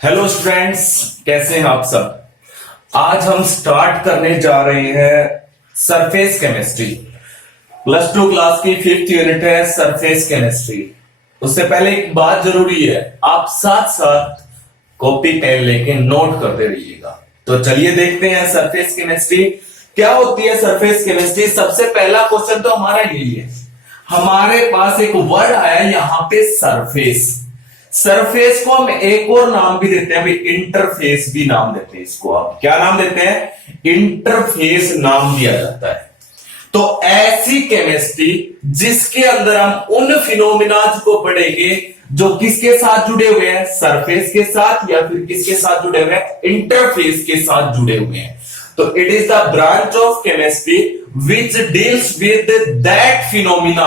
Hello students, कैसे हैं आप सब। आज हम स्टार्ट करने जा रहे हैं surface chemistry. Plus two class की 5th यूनिट है सरफेस केमिस्ट्री। उससे पहले एक बात जरूरी है, आप साथ साथ कॉपी पेन लेके नोट करते रहिएगा। तो चलिए देखते हैं सरफेस केमिस्ट्री क्या होती है। सरफेस केमिस्ट्री सबसे पहला क्वेश्चन तो हमारा यही है। हमारे पास एक वर्ड आया यहां पे सरफेस। सरफेस को हम एक और नाम भी देते हैं, अभी इंटरफेस भी नाम देते हैं इसको। आप क्या नाम देते हैं? इंटरफेस नाम दिया जाता है। तो ऐसी केमिस्ट्री जिसके अंदर हम उन फिनोमिनाज को पढ़ेंगे जो किसके साथ जुड़े हुए हैं? सरफेस के साथ, या फिर किसके साथ जुड़े हुए हैं? इंटरफेस के साथ जुड़े हुए हैं। तो it is the branch of chemistry which deals with that phenomena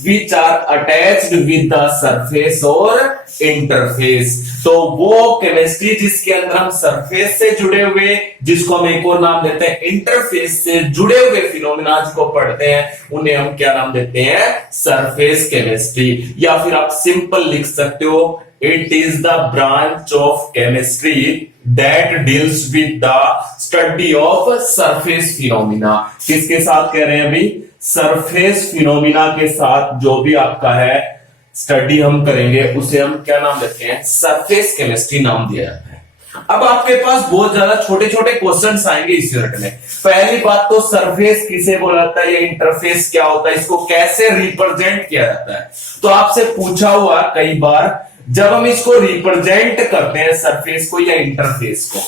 which are attached with the surface or interface। तो वो केमिस्ट्री जिसके अंदर हम सरफेस से जुड़े हुए, जिसको हम एक और नाम देते हैं इंटरफेस से जुड़े हुए फिनोमिना को पढ़ते हैं, उन्हें हम क्या नाम देते हैं? Surface chemistry. या फिर आप सिंपल लिख सकते हो, it is the branch of chemistry that deals with the study of surface phenomena। किसके साथ कह रहे हैं अभी? सरफेस फिनोमिना के साथ जो भी आपका है स्टडी हम करेंगे उसे हम क्या नाम देते हैं? सरफेस केमिस्ट्री नाम दिया जाता है। अब आपके पास बहुत ज्यादा छोटे छोटे क्वेश्चंस आएंगे इस यूनिट में। पहली बात तो सरफेस किसे बोला जाता है, ये इंटरफेस क्या होता है, इसको कैसे रिप्रेजेंट किया जाता है। तो आपसे पूछा हुआ कई बार, जब हम इसको रिप्रेजेंट करते हैं सरफेस को या इंटरफेस को,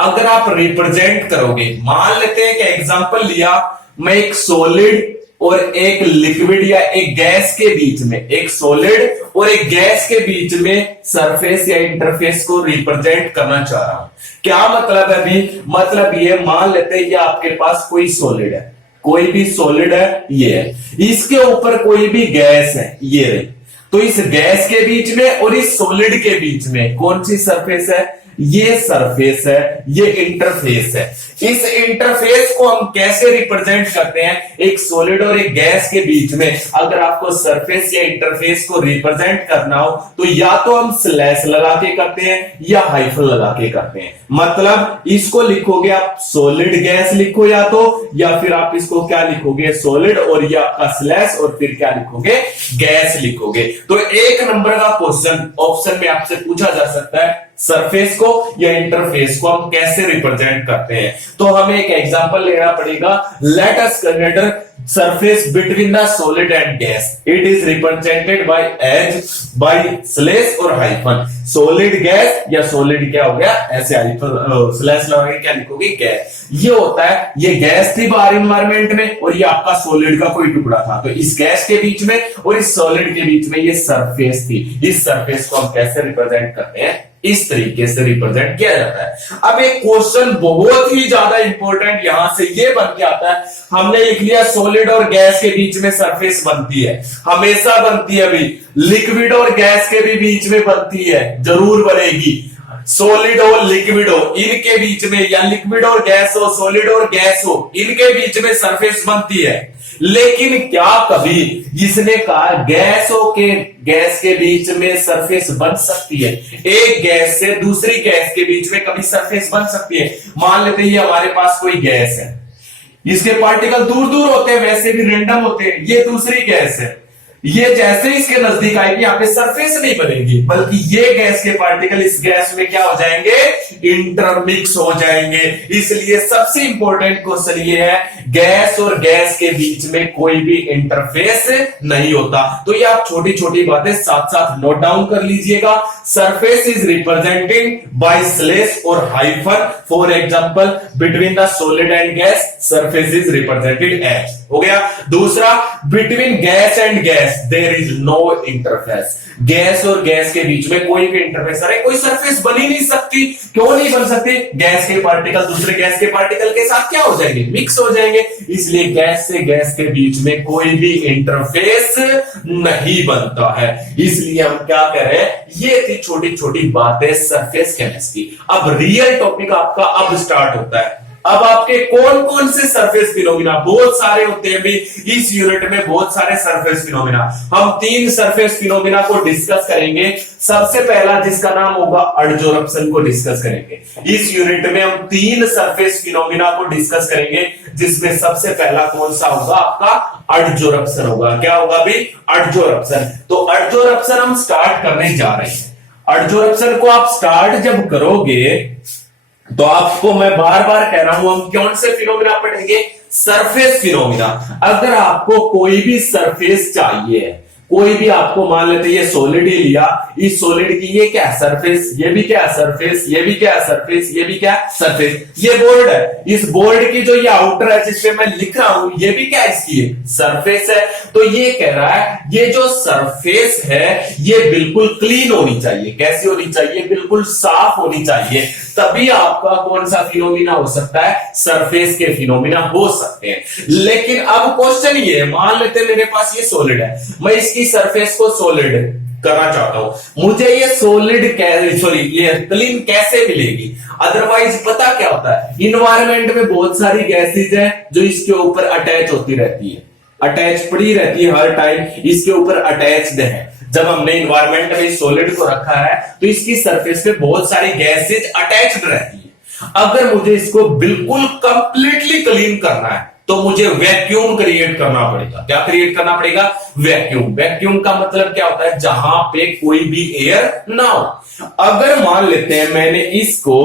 अगर आप रिप्रेजेंट करोगे, मान लेते हैं कि एग्जांपल लिया, मैं एक सॉलिड और एक लिक्विड या एक गैस के बीच में, एक सॉलिड और एक गैस के बीच में सरफेस या इंटरफेस को रिप्रेजेंट करना चाह रहा हूं। क्या मतलब है अभी? मतलब ये मान लेते हैं ये आपके पास कोई सॉलिड है, कोई भी सॉलिड है, ये है, इसके ऊपर कोई भी गैस है, ये रही। तो इस गैस के बीच में और इस सॉलिड के बीच में कौन सी सरफेस है? ये सरफेस है, ये इंटरफेस है। इस इंटरफेस को हम कैसे रिप्रेजेंट करते हैं? एक सॉलिड और एक गैस के बीच में अगर आपको सरफेस या इंटरफेस को रिप्रेजेंट करना हो तो या तो हम स्लैश लगा के करते हैं या हाइफन लगा के करते हैं। मतलब इसको लिखोगे आप सॉलिड गैस लिखो या तो, या फिर आप इसको क्या लिखोगे? सॉलिड और ये आपका स्लैश और फिर क्या लिखोगे? गैस लिखोगे। तो एक नंबर का क्वेश्चन ऑप्शन में आपसे पूछा जा सकता है, सरफेस को या इंटरफेस को हम कैसे रिप्रेजेंट करते हैं। तो हमें एक एग्जांपल लेना पड़ेगा। Let us consider surface between the solid and gas. It is represented by as, by slash और हाइफन। सॉलिड गैस या सॉलिड क्या हो गया? ऐसे हाइफन स्लैश लगा के क्या लिखोगे? गैस। ये होता है, ये गैस थी बाहर इन्वायरमेंट में और ये आपका सॉलिड का कोई टुकड़ा था। तो इस गैस के बीच में और इस सॉलिड के बीच में ये सरफेस थी। इस सरफेस को हम कैसे रिप्रेजेंट करते हैं? इस तरीके से रिप्रेजेंट किया जाता है। अब एक क्वेश्चन बहुत ही ज्यादा इंपॉर्टेंट यहां से ये बन के आता है। हमने लिख लिया सॉलिड और गैस के बीच में सरफेस बनती है, हमेशा बनती है। अभी लिक्विड और गैस के भी बीच में बनती है, जरूर बनेगी। सॉलिड और लिक्विड हो इनके बीच में, या लिक्विड और गैस हो, सॉलिड और गैस हो, इनके बीच में सरफेस बनती है। लेकिन क्या कभी इसने कहा गैस के बीच में सरफेस बन सकती है? एक गैस से दूसरी गैस के बीच में कभी सरफेस बन सकती है? मान लेते हैं हमारे पास कोई गैस है, इसके पार्टिकल दूर दूर होते हैं, वैसे भी रैंडम होते हैं। ये दूसरी गैस है, ये जैसे इसके नजदीक आएगी यहाँ पे सरफेस नहीं बनेगी, बल्कि ये गैस के पार्टिकल इस गैस में क्या हो जाएंगे? इंटरमिक्स हो जाएंगे। इसलिए सबसे इंपॉर्टेंट क्वेश्चन ये है, गैस और गैस के बीच में कोई भी इंटरफेस नहीं होता। तो ये आप छोटी छोटी बातें साथ साथ नोट डाउन कर लीजिएगा। Surface is representing by slash और hyphen. For example between the solid and gas surface is represented as. हो गया। दूसरा, between gas and gas there is no interface. Gas और गैस के बीच में कोई भी इंटरफेस, अरे कोई सरफेस बन ही नहीं सकती। क्यों नहीं बन सकती? गैस के पार्टिकल दूसरे गैस के पार्टिकल के साथ क्या हो जाएंगे? मिक्स हो जाएंगे। इसलिए गैस से गैस के बीच में कोई भी इंटरफेस नहीं बनता है। इसलिए हम क्या कह रहे हैं? ये थी छोटी छोटी बातें सरफेस केमिस्ट्री। अब रियल टॉपिक आपका अब स्टार्ट होता है। अब आपके कौन कौन से सरफेस फिनोमिना? बहुत सारे होते हैं भी इस यूनिट में, बहुत सारे सरफेस फिनोमिना। हम 3 सरफेस फिनोमिना को डिस्कस करेंगे। सबसे पहला जिसका नाम होगा एडजॉर्प्शन को डिस्कस करेंगे। इस यूनिट में हम 3 सरफेस फिनोमिना को डिस्कस करेंगे, जिसमें सबसे पहला कौन सा होगा, आपका एडजॉर्प्शन होगा। क्या होगा भी, एडजॉर्प्शन। तो एडजॉर्प्शन हम स्टार्ट करने जा रहे हैं। एडजॉर्प्शन को आप स्टार्ट जब करोगे तो आपको मैं बार बार कह रहा हूं, हम कौन से फिनोमिना पढ़ेंगे, सरफेस फिनोमिना। अगर आपको कोई भी सरफेस चाहिए, कोई भी आपको मान लेते ये सॉलिड ही लिया, इस सॉलिड की ये क्या सरफेस, ये भी क्या सरफेस, ये भी क्या सरफेस, ये भी क्या सरफेस, ये बोर्ड है, इस बोर्ड की जो ये आउटर है जिसपे मैं लिख रहा हूं, ये भी क्या इसकी सरफेस है। तो ये कह रहा है ये जो सरफेस है ये बिल्कुल क्लीन होनी चाहिए। कैसी होनी चाहिए, बिल्कुल साफ होनी चाहिए, तभी आपका कौन सा फिनोमिना हो सकता है, सरफेस के फिनोमिना हो सकते हैं। लेकिन अब क्वेश्चन ये, मान लेते मेरे पास ये सॉलिड है, मैं इसकी सरफेस को सॉलिड करना चाहता हूं, मुझे ये सॉलिड ये क्लीन कैसे मिलेगी। अदरवाइज पता क्या होता है, इन्वायरमेंट में बहुत सारी गैसेज है जो इसके ऊपर अटैच होती रहती है, अटैच पड़ी रहती है, हर टाइम इसके ऊपर अटैच्ड है। जब हमने इन्वायरमेंट में सॉलिड को रखा है तो इसकी सरफेस पे बहुत सारी गैसेज अटैच्ड रहती है। अगर मुझे इसको बिल्कुल कंप्लीटली क्लीन करना है तो मुझे वैक्यूम क्रिएट करना पड़ेगा। क्या क्रिएट करना पड़ेगा, वैक्यूम। वैक्यूम का मतलब क्या होता है, जहां पे कोई भी एयर ना हो। अगर मान लेते हैं मैंने इसको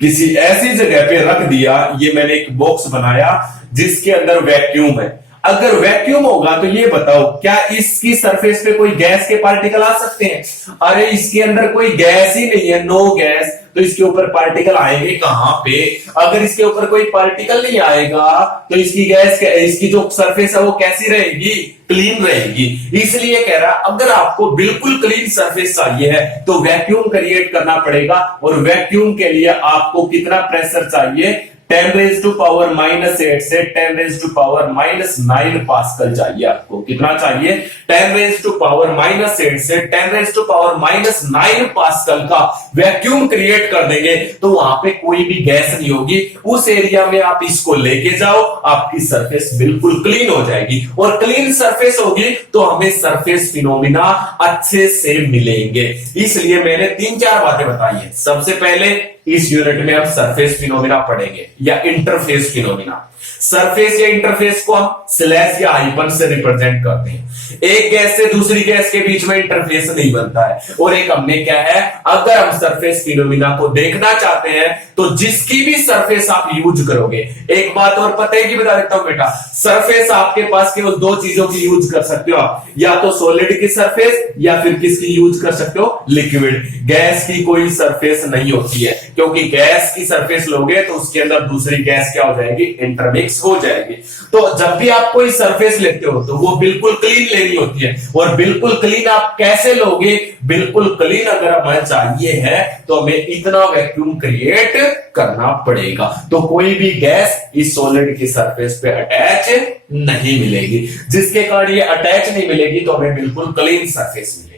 किसी ऐसी जगह पे रख दिया, ये मैंने एक बॉक्स बनाया जिसके अंदर वैक्यूम है, अगर वैक्यूम होगा तो ये बताओ क्या इसकी सरफेस पे कोई गैस के पार्टिकल आ सकते हैं। अरे इसके अंदर कोई गैस ही नहीं है, नो गैस, तो इसके ऊपर पार्टिकल आएंगे कहां पे। अगर इसके ऊपर कोई पार्टिकल नहीं आएगा तो इसकी गैस, इसकी जो सरफेस है वो कैसी रहेगी, क्लीन रहेगी। इसलिए कह रहा अगर आपको बिल्कुल क्लीन सरफेस चाहिए है तो वैक्यूम क्रिएट करना पड़ेगा। और वैक्यूम के लिए आपको कितना प्रेशर चाहिए, 10⁻⁻8 से 10⁻�9 पास्कल चाहिए। आपको कितना चाहिए, 10⁻�8 से 10⁻�9 पास्कल का वैक्यूम क्रिएट कर देंगे तो वहां पे कोई भी गैस नहीं होगी। उस एरिया में आप इसको लेके जाओ, आपकी सरफेस बिल्कुल क्लीन हो जाएगी। और क्लीन सरफेस होगी तो हमें सरफेस फिनोमिना अच्छे से मिलेंगे। इसलिए मैंने 3-4 बातें बताई है। सबसे पहले इस यूनिट में हम सरफेस फिनोमिना पढ़ेंगे या इंटरफेस फिनोमिना। सरफेस या इंटरफेस को हम स्लैश या हाइफन से रिप्रेजेंट करते हैं। एक गैस से दूसरी गैस के बीच में इंटरफेस नहीं बनता है। और एक हमने क्या है, अगर हम सरफेस फिनोमिना को देखना चाहते हैं तो जिसकी भी सरफेस आप यूज करोगे, एक बात और पता है कि बता देता हूं बेटा, सरफेस आपके पास केवल 2 चीजों की यूज कर सकते हो आप, या तो सॉलिड की सरफेस या फिर किसकी यूज कर सकते हो, लिक्विड। गैस की कोई सरफेस नहीं होती है, क्योंकि गैस की सरफेस लोगे तो उसके अंदर दूसरी गैस क्या हो जाएगी, इंटरमिक्स हो जाएगी। तो जब भी आप कोई सरफेस लेते हो तो वो बिल्कुल क्लीन लेनी होती है। और बिल्कुल क्लीन आप कैसे लोगे, बिल्कुल क्लीन अगर हमें चाहिए है तो हमें इतना वैक्यूम क्रिएट करना पड़ेगा। तो कोई भी गैस इस सॉलिड की सरफेस पे अटैच नहीं मिलेगी, जिसके कारण ये अटैच नहीं मिलेगी तो हमें बिल्कुल क्लीन सरफेस मिलेगी।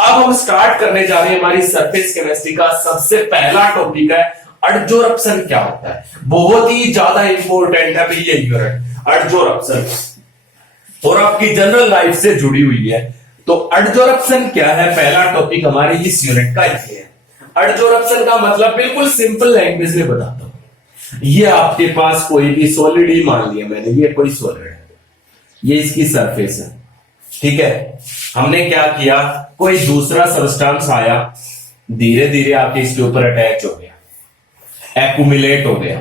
अब हम स्टार्ट करने जा रहे हैं हमारी सरफेस केमिस्ट्री का सबसे पहला टॉपिक है एडजॉर्प्शन। क्या होता है, बहुत ही ज्यादा इंपॉर्टेंट है भाई ये यूनिट एडजॉर्प्शन, और आपकी जनरल लाइफ से जुड़ी हुई है। तो एडजॉर्प्शन क्या है, पहला टॉपिक हमारे इस यूनिट का ये है। एडजॉर्प्शन का मतलब बिल्कुल सिंपल लैंग्वेज में बताता हूं। ये आपके पास कोई भी सॉलिड ही मान लिया मैंने, ये कोई सॉलिड है, ये इसकी सरफेस है, ठीक है। हमने क्या किया, कोई दूसरा सब्सटेंस आया, धीरे धीरे आके इसके ऊपर अटैच हो गया, एक्यूमुलेट हो गया,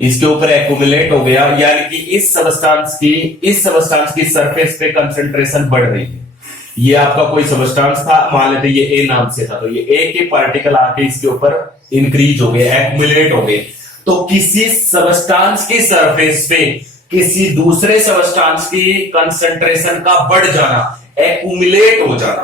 इसके ऊपर एक्यूमुलेट हो गया, यानी कि इस सब्सटेंस की सरफेस पे कंसंट्रेशन बढ़ रही है। ये आपका कोई सब्सटेंस था, मान लेते ये ए नाम से था, तो ये ए के पार्टिकल आके इसके ऊपर इंक्रीज हो गए, एक्यूमुलेट हो गए। तो किसी सब्सटेंस की सरफेस पे किसी दूसरे सब्सटेंस की कंसंट्रेशन का बढ़ जाना, एक्यूमुलेट हो जाना,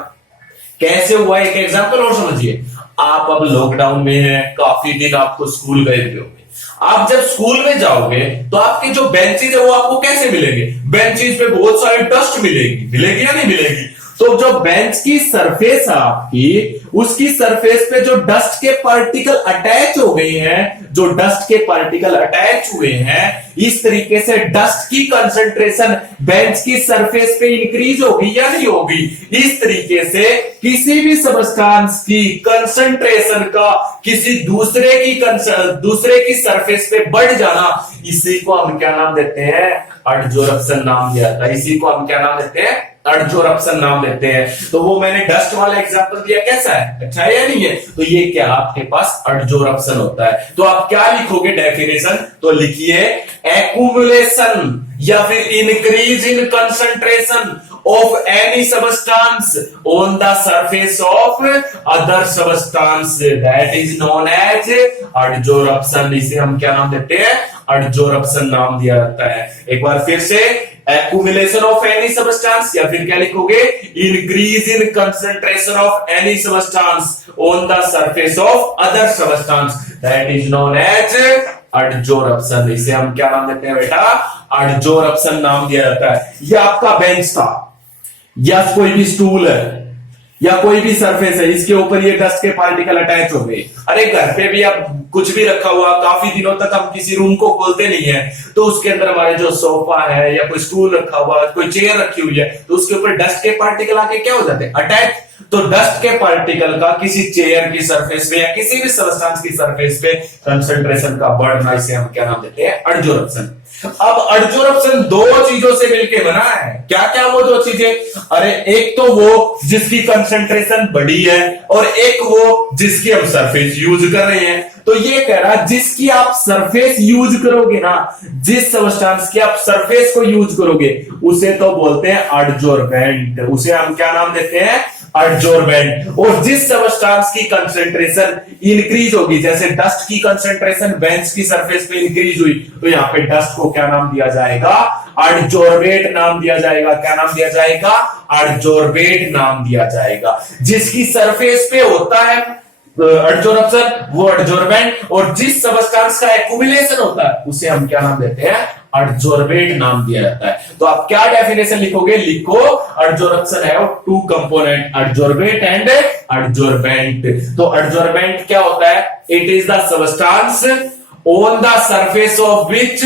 कैसे हुआ, एक एग्जांपल और समझिए। आप अब लॉकडाउन में हैं, काफी दिन आपको स्कूल गए थे होंगे। आप जब स्कूल में जाओगे तो आपके जो बेंचेज है वो आपको कैसे मिलेंगे, बेंचेज पे बहुत सारी डस्ट मिलेगी, मिलेगी या नहीं मिलेगी। तो जो बेंच की सरफेस है आपकी, उसकी सरफेस पे जो डस्ट के पार्टिकल अटैच हो गए हैं, जो डस्ट के पार्टिकल अटैच हुए हैं, इस तरीके से डस्ट की कंसंट्रेशन बेंच की सरफेस पे इंक्रीज होगी या नहीं होगी। इस तरीके से किसी भी सब्सटेंस की कंसंट्रेशन का किसी दूसरे की सरफेस पे बढ़ जाना, इसी को हम क्या नाम देते हैं, एडजॉर्प्शन नाम दिया था। इसी को हम क्या नाम देते हैं, एडजॉर्प्शन नाम देते हैं। तो वो मैंने डस्ट वाला एग्जांपल दिया, कैसा है, अच्छा है या नहीं है। तो ये क्या आपके पास एडजॉर्प्शन होता है। तो आप क्या लिखोगे डेफिनेशन, तो लिखिए एक्यूमुलेशन या फिर increase in concentration of any substance on the surface of other substance, that is known as adsorption। इसे हम क्या नाम देते हैं, एडजॉर्प्शन नाम दिया जाता है। एक बार फिर से, accumulation of any substance या फिर क्या लिखोगे, increase in concentration of any substance on the surface of other substance, that is known as adsorption. इसे हम क्या नाम देते हैं बेटा, एडजॉर्प्शन नाम दिया जाता है। ये आपका बेंच था या कोई भी स्टूल है या कोई भी सरफेस है, इसके ऊपर ये डस्ट के पार्टिकल अटैच हो गए। अरे घर पे भी आप कुछ भी रखा हुआ, काफी दिनों तक हम किसी रूम को खोलते नहीं है, तो उसके अंदर हमारे जो सोफा है या कोई स्टूल रखा हुआ, कोई चेयर रखी हुई है, तो उसके ऊपर डस्ट के पार्टिकल आके क्या हो जाते हैं, अटैच। तो डस्ट के पार्टिकल का किसी चेयर की सरफेस पे या किसी भी सब्सटेंस की सरफेस पे कंसंट्रेशन का बढ़ना, इसे हम क्या नाम देते हैं, एडजॉर्प्शन। अब एडजॉर्प्शन दो चीजों से मिलकर बना है। क्या क्या वो दो चीजें, अरे एक तो वो जिसकी कंसंट्रेशन बढ़ी है और एक वो जिसकी हम सरफेस यूज कर रहे हैं। तो ये कह रहा है जिसकी आप सरफेस यूज करोगे ना, जिस सब्सटेंस की आप सरफेस को यूज करोगे, उसे तो बोलते हैं एडजॉर्बेंट। उसे हम क्या नाम देते हैं, एडजॉर्बेंट। और जिस सब्सटेंस की कंसंट्रेशन इंक्रीज होगी, जैसे डस्ट की कंसंट्रेशन बेंच की सरफेस पे इंक्रीज हुई, तो यहां पे डस्ट को क्या नाम दिया जाएगा, एडजॉर्बेट नाम दिया जाएगा। क्या नाम दिया जाएगा, एडजॉर्बेट नाम दिया जाएगा। जिसकी सरफेस पे होता है एडजॉर्प्शन, वो एडजॉर्बेंट, और जिस सब्सटेंस का एक्यूमुलेशन होता है उसे हम क्या नाम देते हैं, एडजॉर्बेट नाम दिया जाता है। तो आप क्या डेफिनेशन लिखोगे, लिखो एडजॉर्प्शन है two component, adsorbate and adsorbent. तो एडजॉर्बेंट क्या होता है, it is the substance on the surface of which,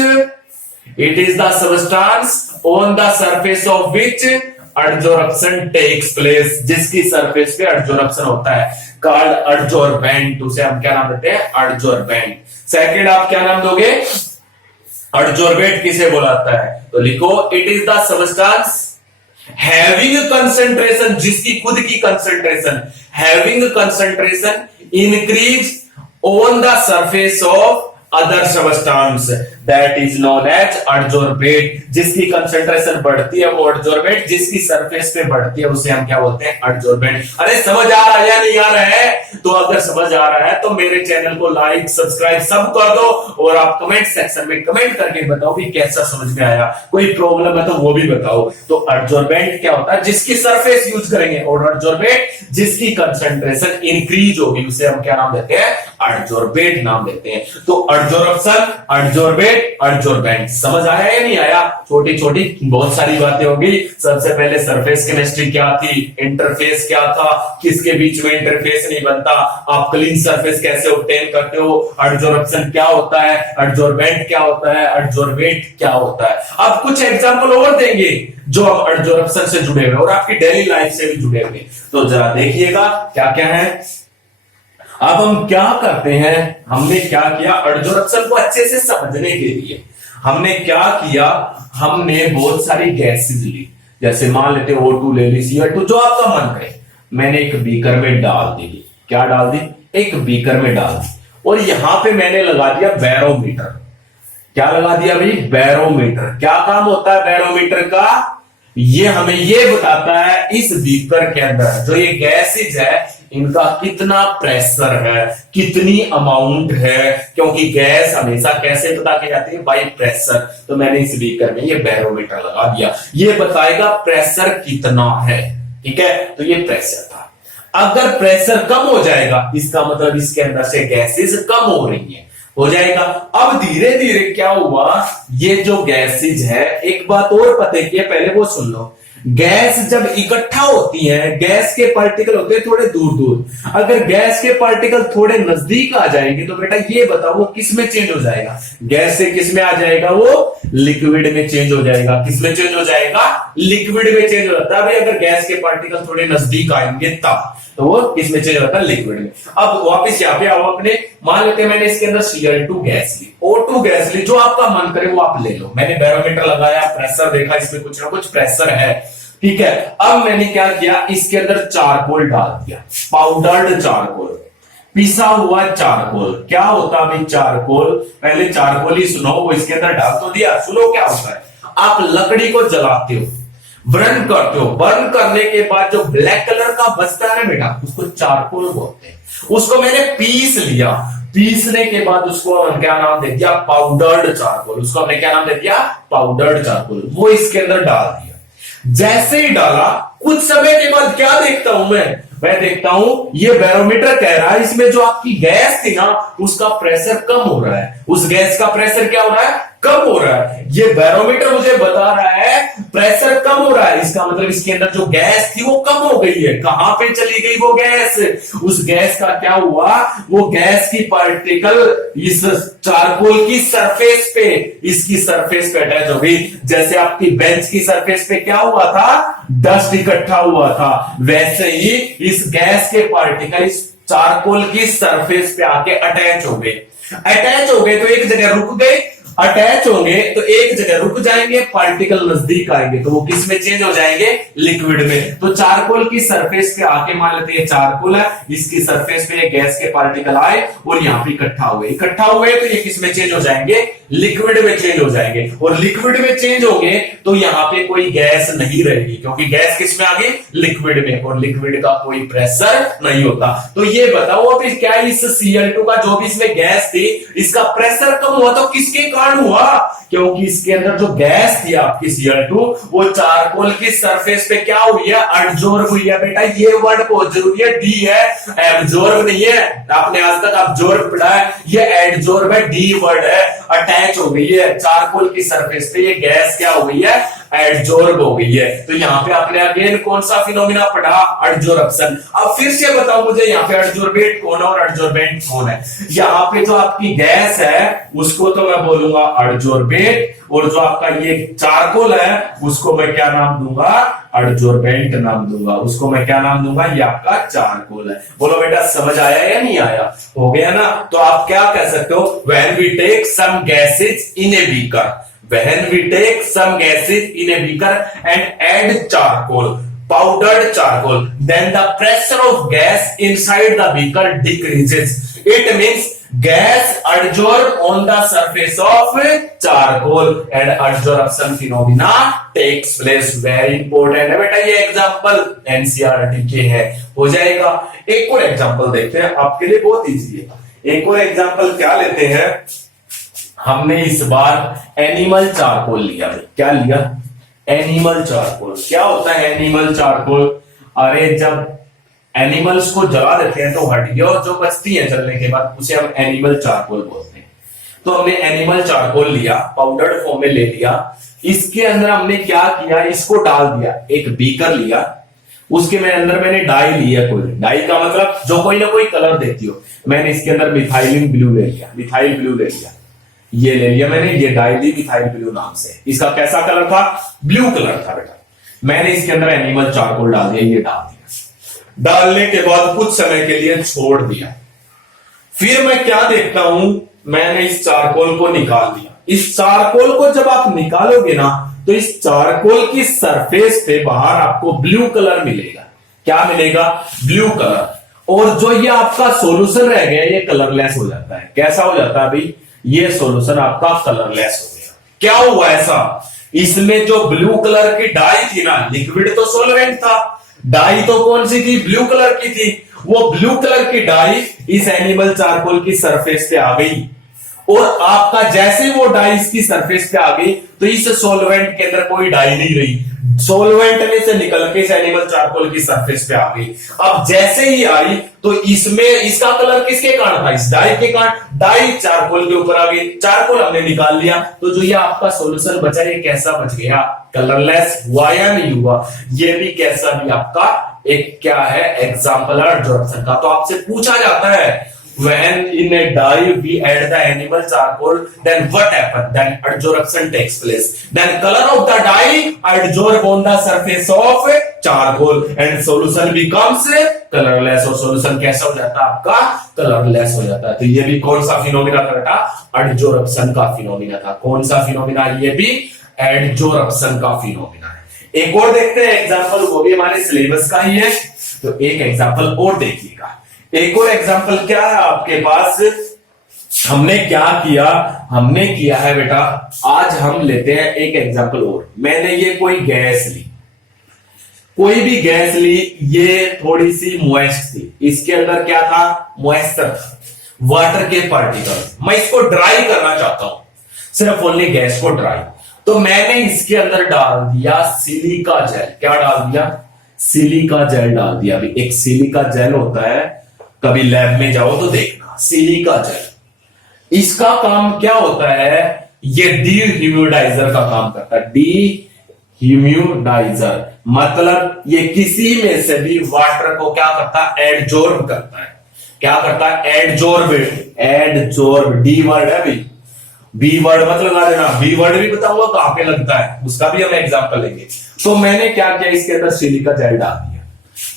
it is the substance on the surface of which adsorption takes place, जिसकी सरफेस पे एडजॉर्प्शन होता है, कॉल्ड एडजॉर्बेंट। उसे हम क्या नाम देते हैं, एडजॉर्बेंट। सेकंड आप क्या नाम दोगे, एडजॉर्बेट किसे बोला जाता है, तो लिखो it is the substance having concentration, जिसकी खुद की concentration, having concentration increase on the surface of other substance, that is known as adsorbate. जिसकी कंसंट्रेशन बढ़ती है वो एडजॉर्बेट, जिसकी सरफेस पे बढ़ती है उसे हम क्या बोलते हैं, एडजॉर्बेट। अरे समझ आ रहा है या नहीं आ रहा है, तो अगर समझ आ रहा है तो मेरे चैनल को लाइक सब्सक्राइब सब कर दो, और आप कमेंट सेक्शन में कमेंट करके बताओ कि कैसा समझ में आया, कोई प्रॉब्लम है तो वो भी बताओ। तो एडजॉर्बेंट क्या होता है, जिसकी सरफेस यूज करेंगे, और एडजॉर्बेट जिसकी कंसंट्रेशन इंक्रीज होगी, उसे हम क्या नाम देते हैं, एडजॉर्बेट नाम देते हैं। तो एडजॉर्प्शन, एडजॉर्बेट, एडजॉर्बेंट। समझ आया या नहीं आया, छोटी छोटी बहुत सारी बातें होगी। सबसे पहले सरफेस केमिस्ट्री क्या थी, इंटरफेस क्या था, किसके बीच में इंटरफेस नहीं बनता, आप क्लीन सरफेस कैसे ऑब्टेन करते हो, एडजॉर्प्शन क्या होता है, एडजॉर्बेंट क्या होता है, एडजॉर्बेट क्या होता है। अब कुछ एग्जांपल और देंगे जो अब एडजॉर्प्शन से जुड़े हुए और आपकी डेली लाइफ से भी जुड़े हुए, तो जरा देखिएगा क्या क्या है। अब हम क्या करते हैं, हमने क्या किया, एडजॉर्प्शन को अच्छे से समझने के लिए हमने क्या किया, हमने बहुत सारी गैसेस ली, जैसे मान लेते O2 ले ली, CO2, जो आपका मन करे, मैंने एक बीकर में डाल दी। क्या डाल दी, एक बीकर में डाल दी, और यहां पे मैंने लगा दिया बैरोमीटर। क्या लगा दिया भाई, बैरोमीटर। क्या काम होता है बैरोमीटर का, ये हमें ये बताता है इस बीकर के अंदर जो ये गैसेज है इनका कितना प्रेशर है, कितनी अमाउंट है, क्योंकि गैस हमेशा कैसे पता की जाती है, बाय प्रेशर। तो मैंने इस बीकर में ये बैरोमीटर लगा दिया, ये बताएगा प्रेशर कितना है, ठीक है। तो ये प्रेशर था। अगर प्रेशर कम हो जाएगा, इसका मतलब इसके अंदर से गैसेज कम हो रही है, हो जाएगा। अब धीरे धीरे क्या हुआ, ये जो गैसेज है, एक बात और पता की है, पहले वो सुन लो, गैस जब इकट्ठा होती है, गैस के पार्टिकल होते हैं थोड़े दूर दूर, अगर गैस के पार्टिकल थोड़े नजदीक आ जाएंगे तो बेटा ये बताओ वो किस में चेंज हो जाएगा? गैस से किस में आ जाएगा? वो लिक्विड में चेंज हो जाएगा। किस में चेंज हो जाएगा? लिक्विड में चेंज हो जाता है। अगर गैस के पार्टिकल थोड़े नजदीक आएंगे तब तो वो किस में चेंज होता है? लिक्विड में। अब वापस यहाँ पे आओ अपने, मान लेते हैं मैंने इसके अंदर Cl2 गैस ली, O2 गैस ली, जो आपका मन करे वो आप ले लो। मैंने बैरोमीटर लगाया, प्रेशर देखा, इसमें कुछ ना कुछ प्रेशर है, ठीक है। अब मैंने क्या किया, इसके अंदर चारकोल डाल दिया, पाउडर्ड चारकोल, पिसा हुआ चारकोल। क्या होता है भाई चारकोल? पहले चारकोल ही सुनो, वो इसके अंदर डाल तो दिया। सुनो क्या होता है, आप लकड़ी को जलाते हो, बर्न करते हो, बर्न करने के बाद जो ब्लैक कलर का बचता है ना बेटा, उसको चारकोल बोलते हैं। उसको मैंने पीस लिया, पीसने के बाद उसको क्या नाम दे दिया? Powdered charcoal. उसको हमने क्या नाम दे दिया? Powdered charcoal. वो इसके अंदर डाल दिया। जैसे ही डाला, कुछ समय के बाद क्या देखता हूं मैं देखता हूं ये बैरोमीटर कह रहा है इसमें जो आपकी गैस थी ना उसका प्रेशर कम हो रहा है। उस गैस का प्रेशर क्या हो रहा है? कम हो रहा है। ये बैरोमीटर मुझे बता रहा है प्रेशर कम हो रहा है, इसका मतलब इसके अंदर जो गैस थी वो कम हो गई है। कहां पे चली गई वो गैस? उस गैस का क्या हुआ? वो गैस की पार्टिकल इस चारकोल की सरफेस पे, इसकी सरफेस पे अटैच हो गई। जैसे आपकी बेंच की सरफेस पे क्या हुआ था? डस्ट इकट्ठा हुआ था, वैसे ही इस गैस के पार्टिकल इस चारकोल की सरफेस पे आके अटैच हो गए। अटैच हो गए तो एक जगह रुक गए, अटैच होंगे तो एक जगह रुक जाएंगे, पार्टिकल नजदीक आएंगे तो वो किस में चेंज हो जाएंगे? लिक्विड में। तो चारकोल की सरफेस पे आके, मान लेते हैं चारकोल है, इसकी सरफेस पे गैस के पार्टिकल आए और यहाँ पे इकट्ठा हुए, इकट्ठा हुए तो ये किस में चेंज हो जाएंगे? लिक्विड में चेंज हो जाएंगे। और लिक्विड में चेंज होंगे तो यहाँ पे कोई गैस नहीं रहेगी, क्योंकि गैस किस में आ गई? लिक्विड में, और लिक्विड का कोई प्रेशर नहीं होता। तो ये बताओ अभी क्या इस Cl2 का जो भी इसमें गैस थी, इसका प्रेशर कम हुआ तो किसके कारण हुआ? क्योंकि इसके अंदर जो गैस थी आपकी Cl2 वो चारकोल की सरफेस पे क्या हुई है? एब्जॉर्ब हुई है। बेटा ये वर्ड बहुत जरूरी है, डी है, एब्जॉर्ब नहीं है। आपने आज तक एब्जॉर्ब पढ़ा है, ये एब्जॉर्ब है, डी वर्ड है। अटैच हो गई है चारकोल की सरफेस पे, ये गैस क्या हो गई है? एडजॉर्ब हो गई है। तो यहाँ पे आपने अगेन कौन सा फिनोमिना पढ़ा? एडजॉर्प्शन। अब फिर से बताओ मुझे यहाँ पे एडजॉर्बेट कौन है और एडजॉर्बेंट कौन है? यहाँ पे जो आपकी गैस है उसको तो मैं बोलूंगा एडजॉर्बेट, और जो आपका ये चारकोल है उसको मैं क्या नाम दूंगा? एडजॉर्बेंट नाम दूंगा। उसको मैं क्या नाम दूंगा? ये आपका चारकोल है। बोलो बेटा समझ आया या नहीं आया? हो गया ना? तो आप क्या कह सकते हो? When we take some gases in a beaker, when we take some gases in a beaker and add charcoal, powdered charcoal, then the pressure of gas inside the beaker decreases. It means gas adsorb on the surface of charcoal and adsorption phenomena takes place. Very important है बेटा, ये example NCERT के है, हो जाएगा। एक और example देखते हैं, आपके लिए बहुत इजी है। एक और एग्जांपल क्या लेते हैं, हमने इस बार एनिमल चारकोल लिया। क्या लिया? Animal charcoal. क्या होता है एनिमल चारकोल? अरे जब एनिमल्स को जला देते हैं तो हड्डियां जो बचती है जलने के बाद उसे हम एनिमल चारकोल बोलते हैं। तो हमने एनिमल चारकोल लिया, पाउडर्ड फॉर्म में ले लिया। इसके अंदर हमने क्या किया? इसको डाल दिया, एक बीकर लिया, उसके में अंदर मैंने डाई लिया। कोई डाई का मतलब जो कोई ना कोई कलर देती हो। मैंने इसके अंदर मिथाइलिन ब्लू ले लिया, मिथाइल ब्लू ले लिया, ये ले लिया मैंने, ये डाई ली मिथाइल ब्लू नाम से। इसका कैसा कलर था? ब्लू कलर था बेटा। मैंने इसके अंदर एनिमल चारकोल डाल दिया, ये डाल दिया। डालने के बाद कुछ समय के लिए छोड़ दिया। फिर मैं क्या देखता हूं, मैंने इस चारकोल को निकाल दिया। इस चारकोल को जब आप निकालोगे ना तो इस चारकोल की सरफेस पे बाहर आपको ब्लू कलर मिलेगा। क्या मिलेगा? Blue colour. और जो ये आपका सोल्यूशन रह गया ये कलरलेस हो जाता है। कैसा हो जाता है भाई? ये सॉल्यूशन आपका कलरलेस हो गया। क्या हुआ ऐसा? इसमें जो ब्लू कलर की डाई थी ना, लिक्विड तो सॉल्वेंट था, डाई तो कौन सी थी? ब्लू कलर की थी। वो ब्लू कलर की डाई इस एनिमल चारकोल की सरफेस पे आ गई, और आपका जैसे वो डाई इसकी सरफेस पे आ गई तो इस सॉल्वेंट के अंदर कोई डाई नहीं रही। सॉल्वेंट में से निकल के इस एनिमल चारकोल की सरफेस पे आ गई। अब जैसे ही आई तो इसमें इसका कलर किसके कारण था, इस डाई के कारण, डाई चारकोल के ऊपर आ गई, चारकोल हमने निकाल लिया, तो जो ये आपका सॉल्यूशन बचा ये कैसा बच गया, कलरलेस हुआ या नहीं हुआ, ये भी कैसा भी आपका एक क्या है एग्जाम्पल है एडजॉर्प्शन का। तो आपसे पूछा जाता है when in a dye we add the animal charcoal then what happen, then adsorption takes place, then color of the dye adsorb on the surface of charcoal and solution becomes colorless, और solution कैसा हो जाता है आपका colourless हो जाता है। तो ये भी कौन सा फिनोमिना था, एडजॉर्प्शन का फिनोमिना था। कौन सा फिनोमिना, ये भी एडजॉर्प्शन का फिनोमिना है। एक और देखते हैं एग्जांपल, वो भी हमारे सिलेबस का ही है, तो एक एग्जांपल और देखिएगा। एक और एग्जांपल क्या है आपके पास, हमने क्या किया, हमने किया है बेटा, आज हम लेते हैं एक एग्जांपल और। मैंने ये कोई गैस ली, कोई भी गैस ली, ये थोड़ी सी मॉइस्ट थी, इसके अंदर क्या था, मॉइस्चर था, वाटर के पार्टिकल। मैं इसको ड्राई करना चाहता हूं, सिर्फ ओनली गैस को ड्राई, तो मैंने इसके अंदर डाल दिया सिलिका जेल। क्या डाल दिया, सिलिका जेल डाल दिया। अभी एक सिलिका जेल होता है, कभी लैब में जाओ तो देखना, सिलिका जेल, इसका काम क्या होता है, ये डीह्यूमिडाइजर का काम करता है। डीह्यूमिडाइजर मतलब ये किसी में से भी वाटर को क्या करता है, एडजॉर्ब करता है। क्या करता है, एडजॉर्ब, एडजॉर्ब, डी वर्ड है भाई, बी वर्ड मत लगा देना, बी वर्ड भी बताऊंगा कहां पे लगता है, उसका भी हम एग्जांपल लेंगे। तो मैंने क्या किया, इसके अंदर सिलिका जेल डाल दिया।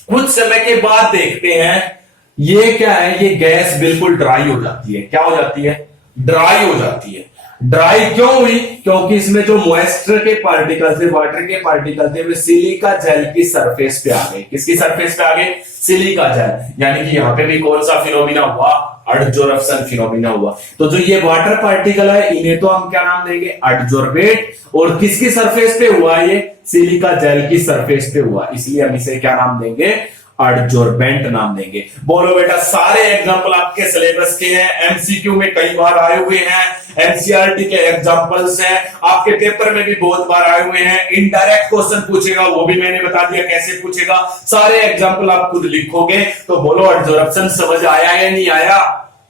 कुछ समय के बाद देखते हैं ये क्या है, ये गैस बिल्कुल ड्राई हो जाती है। क्या हो जाती है, ड्राई हो जाती है। ड्राई क्यों हुई, क्योंकि इसमें जो मॉइस्चर के पार्टिकल थे, वाटर के पार्टिकल थे, वे सिलिका जेल की सरफेस पे आ गए। किसकी सरफेस पे आ गए, सिलिका जेल। यानी कि यहां पे भी कौन सा फिनोमिना हुआ, एडजॉर्प्शन फिनोमिना हुआ। तो जो ये वाटर पार्टिकल है, इन्हें तो हम क्या नाम देंगे, एडजॉर्बेट, और किसकी सरफेस पे हुआ, ये सिलिका जेल की सरफेस पे हुआ, इसलिए हम इसे क्या नाम देंगे, एडजॉर्बेंट नाम देंगे। बोलो बेटा, सारे एग्जांपल आपके सिलेबस के हैं, एमसीक्यू में कई बार आए हुए हैं, एनसीईआरटी के एग्जांपल्स हैं, आपके पेपर में भी बहुत बार आए हुए हैं। इनडायरेक्ट क्वेश्चन पूछेगा, वो भी मैंने बता दिया कैसे पूछेगा। सारे एग्जांपल आप खुद लिखोगे। तो बोलो एडजॉर्प्शन समझ आया या नहीं आया,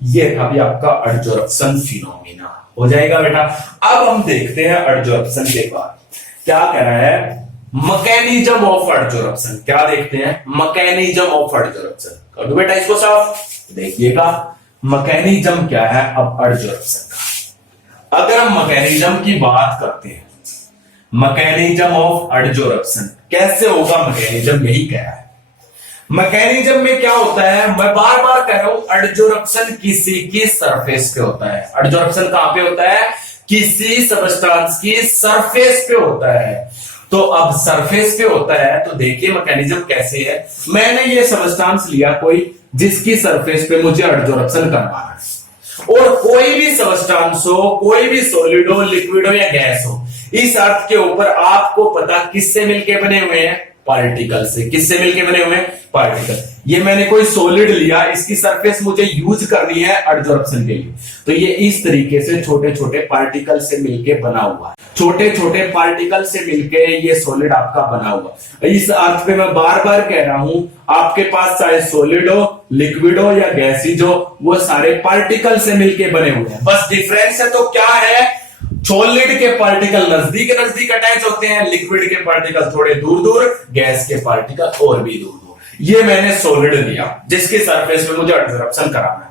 ये था भी आपका एडजॉर्प्शन फिनोमिना हो जाएगा बेटा। अब हम देखते हैं एडजॉर्प्शन के बाद क्या कह रहा है, मैकेनिज्म ऑफ एडजॉर्प्शन। क्या देखते हैं, मैकेनिज्म ऑफ एडजॉर्प्शन। कर दो बेटा इसको साफ, देखिएगा मैकेनिज्म क्या है अब एडजॉर्प्शन का। अगर हम मैकेनिज्म की बात करते हैं, मैकेनिज्म ऑफ एडजॉर्प्शन कैसे होगा, मैकेनिज्म यही कह रहा है। मैकेनिज्म में क्या होता है, मैं बार बार कह रहा हूं, एडजॉर्प्शन किसी की सरफेस पे होता है। एडजॉर्प्शन कहां पे होता है, किसी सबस्टेंस की सरफेस पे होता है। तो अब सरफेस पे होता है, तो देखिए मैकेनिज्म कैसे है। मैंने ये सबस्टेंस लिया कोई, जिसकी सरफेस पे मुझे एडजॉर्प्शन करवाना है, और कोई भी सबस्टेंस हो, कोई भी सॉलिड हो, लिक्विड हो या गैस हो, इस अर्थ के ऊपर आपको पता किससे मिलके बने हुए हैं, पार्टिकल से। किससे मिलके बने हुए हैं, पार्टिकल। ये मैंने कोई सॉलिड लिया, इसकी सरफेस मुझे यूज करनी है एडजॉर्प्शन के लिए, तो ये इस तरीके से छोटे छोटे पार्टिकल से मिलके बना हुआ है। छोटे छोटे पार्टिकल से मिलके ये सॉलिड आपका बना हुआ। इस अर्थ पे मैं बार बार कह रहा हूं, आपके पास चाहे सॉलिड हो, लिक्विड हो या गैसीज हो, वो सारे पार्टिकल से मिलके बने हुए हैं। बस डिफरेंस है तो क्या है, सॉलिड के पार्टिकल नजदीक नजदीक अटैच होते हैं, लिक्विड के पार्टिकल थोड़े दूर दूर, गैस के पार्टिकल और भी दूर दूर। ये मैंने सॉलिड लिया, जिसके सरफेस पे मुझे एडजॉर्प्शन कराना है।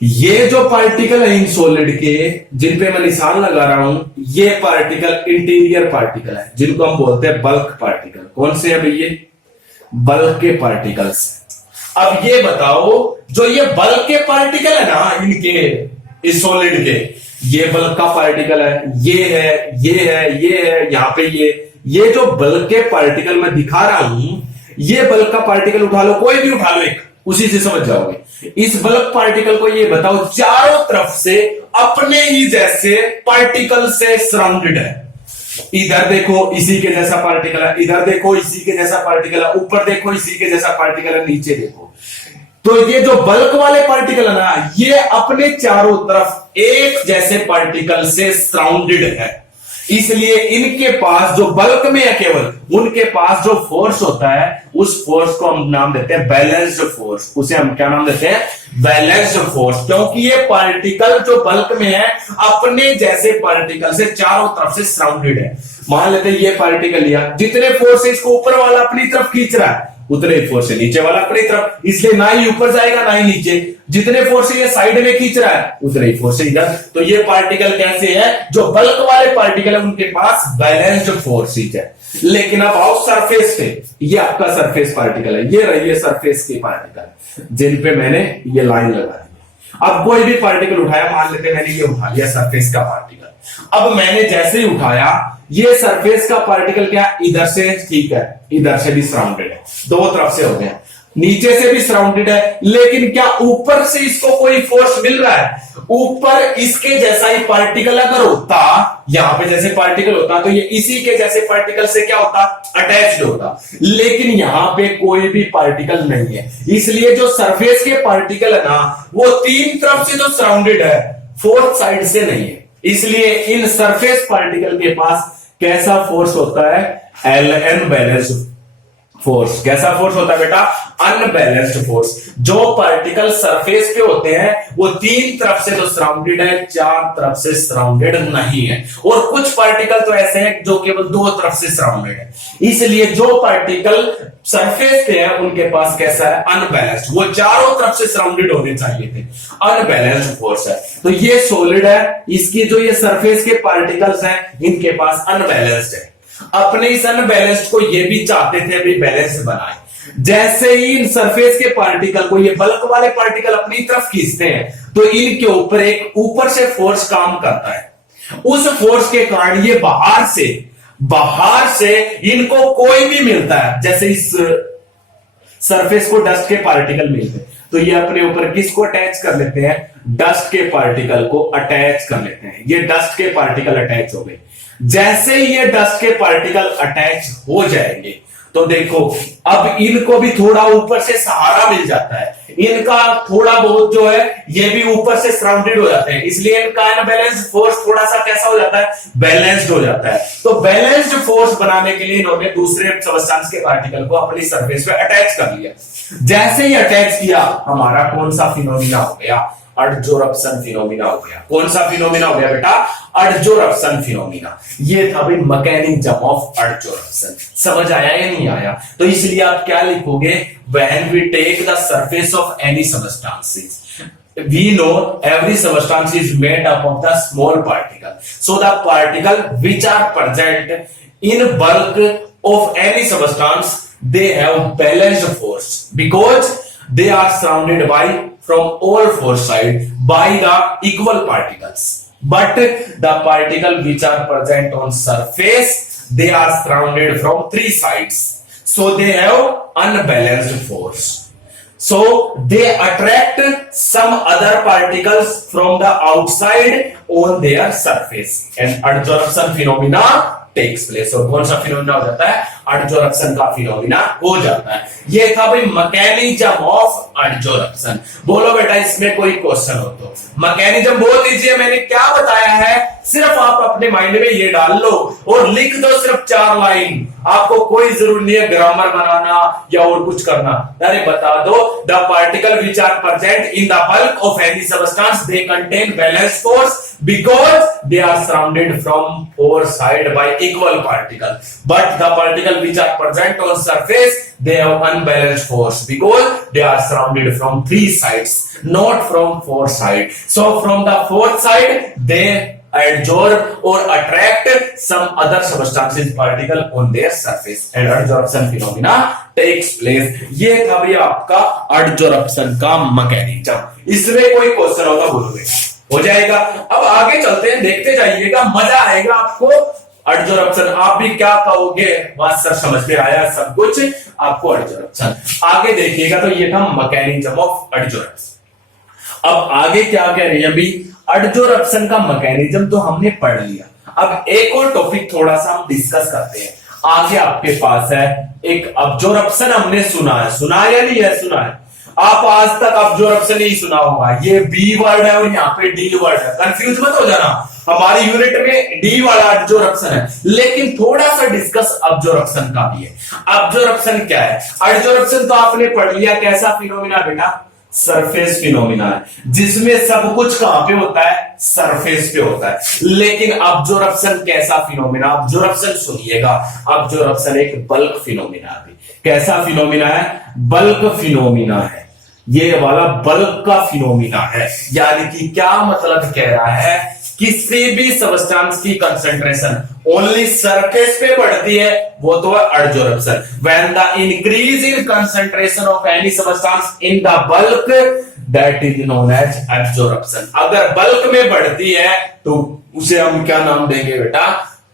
ये जो पार्टिकल है इन सॉलिड के, जिन पे मैं निशान लगा रहा हूं, ये पार्टिकल इंटीरियर पार्टिकल है, जिनको हम बोलते हैं बल्क पार्टिकल। कौन से है भैया, बल्क के पार्टिकल्स। अब ये बताओ, जो ये बल्क के पार्टिकल है ना इनके, इस सॉलिड के, ये बल्क का पार्टिकल है, ये है, ये है, ये है, यहां पे ये जो बल्क के पार्टिकल मैं दिखा रहा हूं, ये बल्क का पार्टिकल उठा लो, कोई भी उठा लो एक, उसी से समझ जाओगे। इस बल्क पार्टिकल को ये बताओ चारों तरफ से अपने ही जैसे पार्टिकल से सराउंडेड है। इधर देखो इसी के जैसा पार्टिकल है, इधर देखो इसी के जैसा पार्टिकल है, ऊपर देखो इसी के जैसा पार्टिकल है, नीचे देखो। तो ये जो बल्क वाले पार्टिकल है ना, ये अपने चारों तरफ एक जैसे पार्टिकल से सराउंडेड है। इसलिए इनके पास जो बल्क में है केवल उनके पास जो फोर्स होता है उस फोर्स को हम नाम देते हैं बैलेंस्ड फोर्स। उसे हम क्या नाम देते हैं? Balanced force. क्योंकि ये पार्टिकल जो बल्क में है अपने जैसे पार्टिकल से चारों तरफ से सराउंडेड है। मान लेते हैं ये पार्टिकल लिया, जितने फोर्स है इसको ऊपर वाला अपनी तरफ खींच रहा है उतने फोर्स है नीचे वाला अपनी तरफ, इसलिए ना ही ऊपर जाएगा ना ही नीचे। जितने फोर्स ये साइड में खींच रहा है उतने ही फोर्स इधर। तो ये पार्टिकल कैसे है? जो बल्क वाले पार्टिकल है उनके पास बैलेंस्ड फोर्स है। लेकिन अब आओ सरफेस पे, ये आपका सरफेस पार्टिकल है, ये रही है सरफेस के पार्टिकल जिन पे मैंने ये लाइन लगा दी। अब कोई भी पार्टिकल उठाया, मान लेते मैंने ये उठा लिया सरफेस का पार्टिकल। अब मैंने जैसे ही उठाया ये सरफेस का पार्टिकल क्या इधर से, ठीक है, इधर से भी सराउंडेड है, दो तरफ से हो गया, नीचे से भी सराउंडेड है। लेकिन क्या ऊपर से इसको कोई फोर्स मिल रहा है? ऊपर इसके जैसा ही पार्टिकल अगर होता, यहां पे जैसे पार्टिकल होता तो ये इसी के जैसे पार्टिकल से क्या होता? अटैच्ड होता। लेकिन यहां पे कोई भी पार्टिकल नहीं है, इसलिए जो सरफेस के पार्टिकल है ना वो तीन तरफ से जो सराउंडेड है, फोर्थ साइड से नहीं है। इसलिए इन सरफेस पार्टिकल के पास कैसा फोर्स होता है? Unbalanced force. कैसा फोर्स होता है बेटा? Unbalanced force. जो पार्टिकल सरफेस पे होते हैं वो तीन तरफ से जो सराउंडेड है, चार तरफ से सराउंडेड नहीं है। और कुछ पार्टिकल तो ऐसे हैं जो केवल दो तरफ से सराउंडेड है। इसलिए जो पार्टिकल सरफेस पे है उनके पास कैसा है? अनबैलेंस्ड। वो चारों तरफ से सराउंडेड होने चाहिए थे, अनबैलेंस्ड फोर्स है। तो ये सॉलिड है, इसकी जो ये सरफेस के पार्टिकल्स हैं इनके पास अनबैलेंस्ड है। अपने इस अनबैलेंस्ड को ये भी चाहते थे अभी बैलेंस बनाए। जैसे ही इन सरफेस के पार्टिकल को ये बल्क वाले पार्टिकल अपनी तरफ खींचते हैं तो इनके ऊपर एक ऊपर से फोर्स काम करता है। उस फोर्स के कारण ये बाहर से इनको कोई भी मिलता है, जैसे इस सरफेस को डस्ट के पार्टिकल मिलते हैं तो ये अपने ऊपर किसको अटैच कर लेते हैं? डस्ट के पार्टिकल को अटैच कर लेते हैं। ये डस्ट के पार्टिकल अटैच हो गए। जैसे ही ये डस्ट के पार्टिकल अटैच हो जाएंगे तो देखो अब इनको भी थोड़ा ऊपर से सहारा मिल जाता है, इनका थोड़ा बहुत जो है ये भी ऊपर से सराउंडेड हो जाते हैं। इसलिए इनका अनबैलेंस्ड फोर्स थोड़ा सा कैसा हो जाता है? बैलेंस्ड हो जाता है। तो बैलेंस्ड फोर्स बनाने के लिए इन्होंने दूसरे सब्सटेंस के पार्टिकल को अपनी सरफेस पे अटैच कर लिया। जैसे ही अटैच किया हमारा कौन सा फिनोमिना हो गया? अडजोरप्शन फिनोमिना हो गया। कौन सा फिनोमिना हो गया बेटा? अडजोरप्शन फिनोमिना। ये था भाई मैकेनिज्म ऑफ अडजोरप्शन। समझ आया या नहीं आया? तो इसलिए आप क्या लिखोगे? When we take the surface of any substances we know every substance is made up of the small particle, so the particle which are present in bulk of any substance they have balanced force because they are surrounded by from all four sides by the equal particles. But the particle which are present on surface they are surrounded from three sides, so they have unbalanced force. So they attract some other particles from the outside on their surface and adsorption phenomena takes place. और कौन सा phenomena हो जाता है? एडजोरप्शन का phenomena हो जाता है। ये था भाई मैकेनिज्म ऑफ एडजोरप्शन। बोलो बेटा इसमें कोई क्वेश्चन हो तो? मैकेनिज्म बहुत इजी है, मैंने क्या बताया है सिर्फ आप अपने माइंड में ये डाल लो और लिख दो सिर्फ 4 लाइन। आपको कोई जरूरत नहीं है ग्रामर बनाना या और कुछ करना। अरे बता दो the particle which are present in the bulk of any substance they contain balance force because they are surrounded from four sides by equal particle, but the particle which are present on surface they have unbalanced force because they are surrounded from three sides, not from four sides. So from the fourth side they adsorb or attract some other substances particle on their surface and adsorption phenomena takes place. ये था भैया आपका adsorption का mechanism. इसमें कोई question होगा बोलोगे? हो जाएगा। अब आगे चलते हैं, देखते जाइएगा, मजा आएगा आपको। एडजोरप्शन आप भी क्या कहोगे? बात सर समझ में आया सब कुछ आपको? एडजोरप्शन आगे देखिएगा तो ये था मैकेनिज्म ऑफ एडजोरप्शन। अब आगे क्या कह रहे हैं? अभी एडजोरप्शन का मैकेनिज्म तो हमने पढ़ लिया। अब एक और टॉपिक थोड़ा सा हम डिस्कस करते हैं। आगे आपके पास है एक एब्जॉर्प्शन, हमने सुना है या नहीं है? सुना है। आप आज तक एब्जॉर्प्शन नहीं सुना होगा। ये बी वर्ड है और यहाँ पे डी वर्ड है, कंफ्यूज मत हो जाना। हमारी यूनिट में डी वाला एडजॉर्प्शन है, लेकिन थोड़ा सा डिस्कस अब्जॉर्प्शन का भी है। अब्जॉर्प्शन क्या है? एडजॉर्प्शन तो आपने पढ़ लिया, कैसा फिनोमिना बेटा? सरफेस फिनोमिना है, जिसमें सब कुछ कहां पे होता है? सरफेस पे होता है। लेकिन अब्जॉर्प्शन कैसा फिनोमिना? अब्जॉर्प्शन सुनिएगा, अब्जॉर्प्शन एक बल्क फिनोमिना है। कैसा फिनोमिना है? बल्क फिनोमिना है। ये वाला बल्क का फिनोमिना है, यानी कि क्या मतलब कह रहा है? किसी भी सबस्टेंस की कंसंट्रेशन ओनली सरफेस पे बढ़ती है, वो तो है adsorption. When the increase in concentration of any substance in the bulk, that is known as absorption. अगर बल्क में बढ़ती है तो उसे हम क्या नाम देंगे बेटा?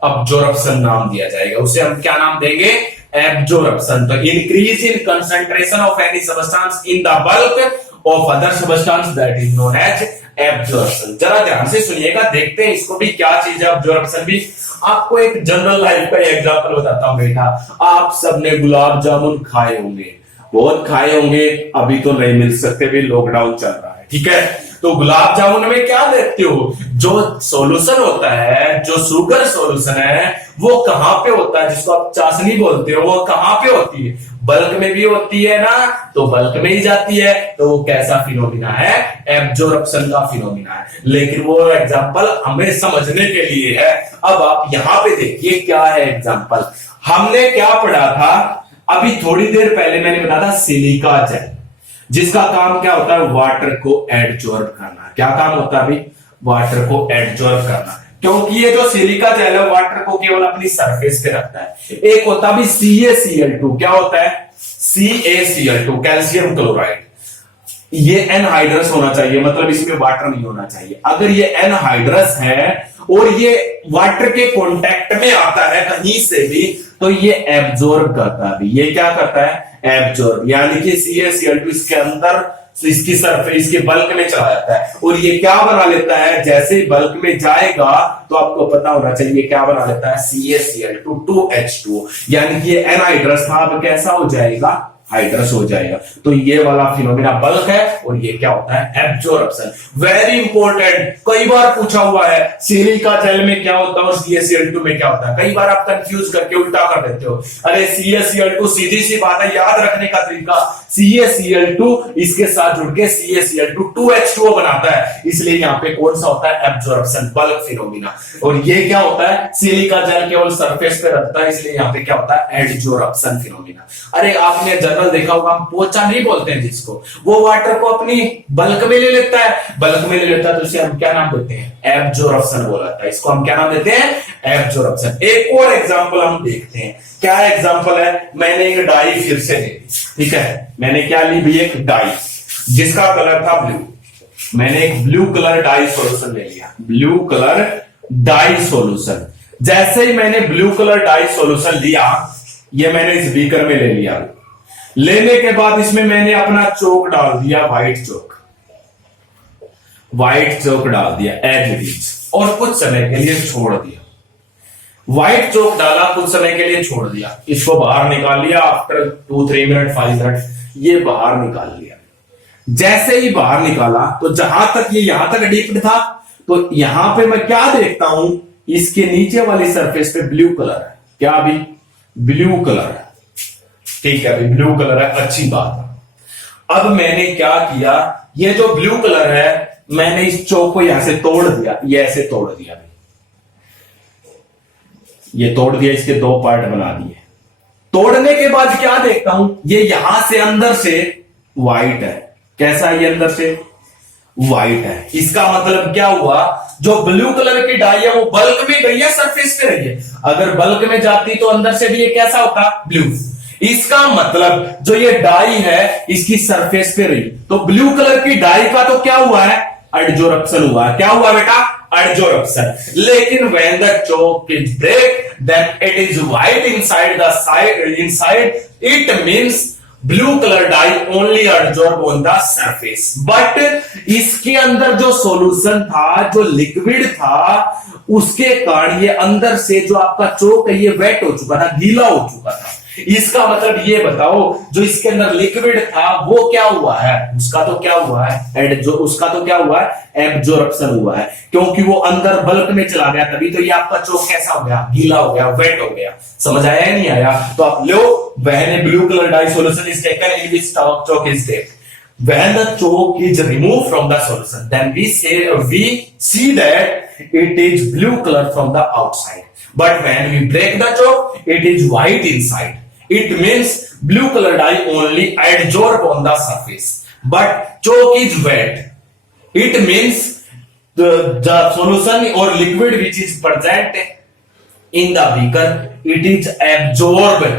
अब्जॉर्प्शन नाम दिया जाएगा। उसे हम क्या नाम देंगे? एब्जॉर्प्शन। तो increase in concentration of any substance in the bulk of other substance, that is known as absorption. जरा ध्यान से सुनिएगा, देखते हैं इसको भी क्या चीज है एब्जॉर्प्शन भी। आपको एक जनरल लाइफ का एग्जांपल बताता हूं बेटा। आप सबने गुलाब जामुन खाए होंगे, बहुत खाए होंगे, अभी तो नहीं मिल सकते, भी लॉकडाउन चल रहा है, ठीक है? तो गुलाब जामुन में क्या देखते हो? जो सॉल्यूशन होता है, जो शुगर सॉल्यूशन है, वो कहां पे होता है? जिसको आप चाशनी बोलते हो, वो कहां पे होती है? बल्क में भी होती है ना, तो बल्क में ही जाती है। तो वो कैसा फिनोमिना है? एब्जॉर्प्शन का फिनोमिना है। लेकिन वो एग्जांपल हमें समझने के लिए है। अब आप यहां पे देखिए क्या है एग्जांपल। हमने क्या पढ़ा था अभी थोड़ी देर पहले? मैंने बताया था सिलिका जेल, जिसका काम क्या होता है? वाटर को एडजॉर्ब करना। क्या काम होता है अभी? वाटर को एडजॉर्ब करना। क्योंकि ये जो सिलिका जेल है वाटर को केवल अपनी सरफेस पे रखता है। एक होता भी CaCl2, क्या होता है? CaCl2, calcium chloride. ये एनहाइड्रस होना चाहिए, मतलब इसमें वाटर नहीं होना चाहिए। अगर ये एनहाइड्रस है और ये वाटर के कांटेक्ट में आता है कहीं से भी, तो ये एब्जॉर्ब करता है। ये क्या करता है? एब्जॉर्ब। यानी कि CaCl2 इसके अंदर, इसकी सरफेस, इसके बल्क में चला जाता है और ये क्या बना लेता है? जैसे ही बल्क में जाएगा तो आपको पता होना चाहिए क्या बना लेता है? CaCl2 2H2। यानी कि ये एनहाइड्रस था, अब कैसा हो जाएगा? हाइड्रस हो जाएगा। तो ये वाला फिनोमिना बल्क है और ये क्या होता है? एब्जॉर्प्शन। वेरी इंपॉर्टेंट, कई बार पूछा हुआ है सिलिका जेल में क्या होता है और CaCl2 में क्या होता है। कई बार आप कंफ्यूज करके उल्टा कर देते हो। अरे CaCl2 सीधी सी बात है, याद रखने का तरीका, CaCl2 इसके साथ जुड़ के CaCl2 2H2O बनाता है, इसलिए यहाँ पे कौन सा होता है? Absorption, bulk phenomena. और ये क्या होता है? सिलिका जेल केवल सरफेस पे रहता है, इसलिए यहाँ पे क्या होता है? Adsorption phenomena. अरे आपने जनरल देखा होगा, हम पोचा नहीं बोलते हैं जिसको, वो वाटर को अपनी बल्क में ले लेता है। बल्क में ले लेता है तो उसे हम क्या नाम देते हैं? एब्जॉर्प्शन बोला जाता है। इसको हम क्या नाम देते हैं? एब्जॉर्प्शन। एक और एग्जांपल हम देखते हैं। क्या एग्जांपल है? मैंने एक डाई फिर से ले ली, ठीक है? मैंने क्या ली भी? एक डाई जिसका कलर था ब्लू। मैंने एक ब्लू कलर डाई सॉल्यूशन ले लिया, ब्लू कलर डाई सॉल्यूशन। जैसे ही मैंने ब्लू कलर डाई सॉल्यूशन लिया, ये मैंने इस बीकर में ले लिया। लेने के बाद इसमें मैंने अपना चौक डाल दिया, व्हाइट चौक। व्हाइट चौक डाल दिया एज इट इज, और कुछ समय के लिए छोड़ दिया। व्हाइट चौक डाला, कुछ समय के लिए छोड़ दिया, इसको बाहर निकाल लिया। आफ्टर 2-3 मिनट 5 मिनट ये बाहर निकाल लिया। जैसे ही बाहर निकाला तो जहां तक ये यहां तक डीप्ड था, तो यहां पे मैं क्या देखता हूं? इसके नीचे वाली सरफेस पे ब्लू कलर है। क्या अभी? ब्लू कलर है, ठीक है? अभी ब्लू कलर है, अच्छी बात। अब मैंने क्या किया? ये जो ब्लू कलर है, मैंने इस चौक को यहां से तोड़ दिया, ये ऐसे तोड़ दिया, ये तोड़ दिया, इसके 2 पार्ट बना दिए। तोड़ने के बाद क्या देखता हूं? ये यहां से अंदर से व्हाइट है। कैसा है? ये अंदर से व्हाइट है। इसका मतलब क्या हुआ? जो ब्लू कलर की डाई है वो बल्क में गई है, सरफेस पे रही है। अगर बल्क में जाती तो अंदर से भी ये कैसा होता? ब्लू। इसका मतलब जो ये डाई है इसकी सरफेस पे रही, तो ब्लू कलर की डाई का तो क्या हुआ है? एडजॉर्प्शन हुआ। क्या हुआ बेटा? एडजॉर्प्शन। लेकिन when the chalk is break, then it is white inside the side, inside it means blue colour dye only adsorb on the surface. But इसके अंदर जो सॉल्यूशन था, जो लिक्विड था, उसके कारण ये अंदर से जो आपका चौक है ये वेट हो चुका था, गीला हो चुका था। इसका मतलब ये बताओ, जो इसके अंदर लिक्विड था वो क्या हुआ है, उसका तो क्या हुआ है, उसका तो क्या हुआ है, एब्जॉर्प्शन हुआ है, क्योंकि वो अंदर बल्क में चला गया, तभी तो ये आपका चोक कैसा हो गया, गीला हो गया, वेट हो गया। समझ आया या नहीं आया? तो आप लो, when a blue colour dye solution is taken in which chalk is there, when the chalk is removed from the solution, then we see that it is blue color from the outside, but when we break the chalk it is white inside. It means blue color dye only adsorb on the surface, but chalk is wet. It means the solution or liquid which is present in the beaker, it is absorbed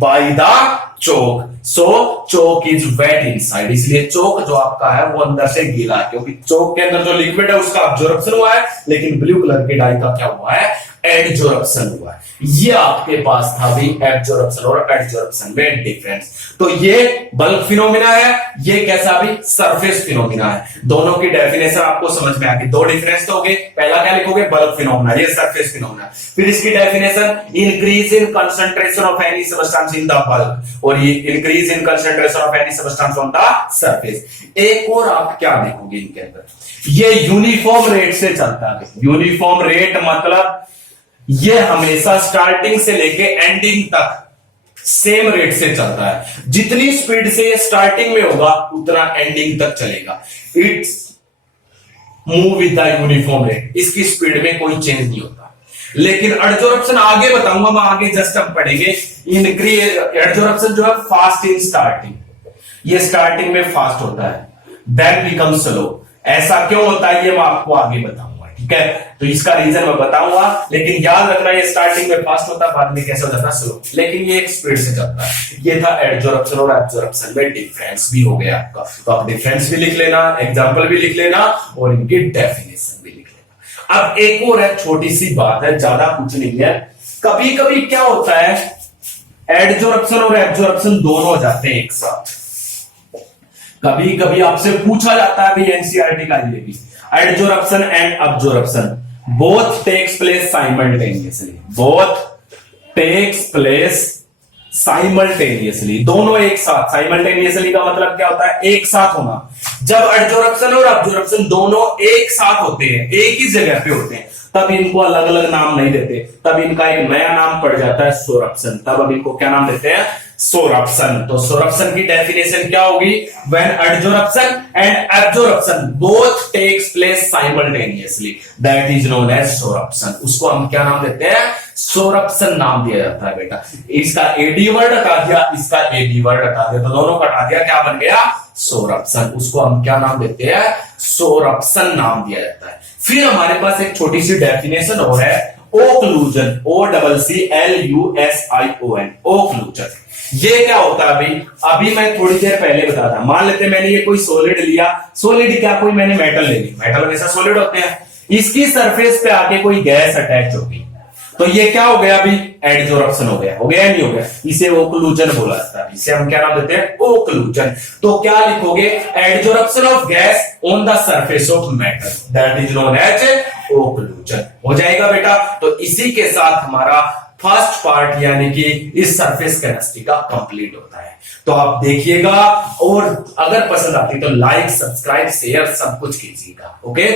by the chalk. So chalk is wet inside. इसलिए चोक जो आपका है वो अंदर से गीला है, क्योंकि चोक के अंदर जो लिक्विड है उसका अब्जॉर्प्शन हुआ है, लेकिन ब्लू कलर के डाई का क्या हुआ है, एडजॉर्प्शन हुआ है। ये आपके पास था भी एब्जॉर्प्शन और एडजॉर्प्शन में डिफरेंस। तो ये बल्क फिनोमिना है, ये कैसा भी सरफेस फिनोमिना है। दोनों की डेफिनेशन आपको समझ में आ गई। दो डिफरेंस तो हो गए, पहला क्या लिखोगे, बल्क फिनोमिना, ये सरफेस फिनोमिना। फिर इसकी definition, increase in concentration of any substance in the bulk, और ये increase in concentration of any substance on the surface. एक और आप क्या देखोगे इनके अंदर, ये यूनिफॉर्म रेट से चलता है। यूनिफॉर्म रेट मतलब ये हमेशा स्टार्टिंग से लेके एंडिंग तक सेम रेट से चलता है। जितनी स्पीड से ये स्टार्टिंग में होगा उतना एंडिंग तक चलेगा। It's move with the uniform rate, इसकी स्पीड में कोई चेंज नहीं होता। लेकिन एडजॉर्प्शन आगे बताऊंगा मैं, आगे जस्ट हम पढ़ेंगे। एडजॉर्प्शन जो है फास्ट इन स्टार्टिंग, ये स्टार्टिंग में फास्ट होता है, देन बिकम स्लो। ऐसा क्यों होता है ये मैं आपको आगे बताऊंगा, ठीक है? तो इसका रीजन मैं बताऊंगा, लेकिन याद रखना ये स्टार्टिंग में फास्ट होता है, बाद में कैसे हो जाता है, स्लो। लेकिन ये एक स्पीड से चलता है। ये था एडजॉर्प्शन और एब्जॉर्प्शन में डिफरेंस भी हो गया आपका। तो आप डिफरेंस भी लिख लेना, एग्जांपल भी लिख लेना और इनकी डेफिनेशन भी लिख लेना। अब एक और है, छोटी सी बात है, ज्यादा कुछ नहीं है। कभी कभी क्या होता है, एडजॉर्प्शन और एब्जॉर्प्शन दोनों हो जाते हैं एक साथ। कभी कभी आपसे पूछा जाता है भी एनसीईआरटी का ये भी, adsorption and absorption both takes place simultaneously, both takes place simultaneously, दोनों एक साथ। साइमल्टेनियसली का मतलब क्या होता है, एक साथ होना। जब एडजॉर्प्शन और अब्जॉर्प्शन दोनों एक साथ होते हैं, एक ही जगह पे होते हैं, तब इनको अलग अलग नाम नहीं देते, तब इनका एक नया नाम पड़ जाता है सोरप्शन। तब अब इनको क्या नाम देते हैं, सोरप्शन। तो सोरप्शन की डेफिनेशन क्या होगी, when adsorption and absorption both takes place simultaneously, that is known as sorption. उसको हम क्या नाम देते हैं, सोरप्शन नाम दिया जाता है बेटा। इसका एडी वर्ड हटा दिया, इसका एडी वर्ड हटा दिया, तो दोनों को हटा दिया, क्या बन गया, सोरप्शन। उसको हम क्या नाम देते हैं, सोरप्शन नाम दिया जाता है। फिर हमारे पास एक छोटी सी डेफिनेशन और है, ओक्लूजन, OCCLUSION, ओक्लूजन। ये क्या होता है अभी मैं थोड़ी देर पहले बताया था। मान लेते मैंने ये कोई सॉलिड लिया, सॉलिड क्या, कोई मैंने मेटल ले ली, मेटल हमेशा सॉलिड होते हैं, इसकी सरफेस पे आके कोई गैस अटैच होगी, तो ये क्या हो गया, अभी एडजॉर्प्शन हो गया या नहीं हो गया, इसे ओक्लूजन बोला जाता है। इसे हम क्या नाम देते हैं, ओक्लूजन। तो क्या लिखोगे, adsorption of gas on the surface of metal, that is known as occlusion. हो जाएगा बेटा। तो इसी के साथ हमारा फर्स्ट पार्ट यानी कि इस सरफेस केमिस्ट्री का कंप्लीट होता है। तो आप देखिएगा, और अगर पसंद आती तो लाइक, सब्सक्राइब, शेयर सब कुछ कीजिएगा। ओके।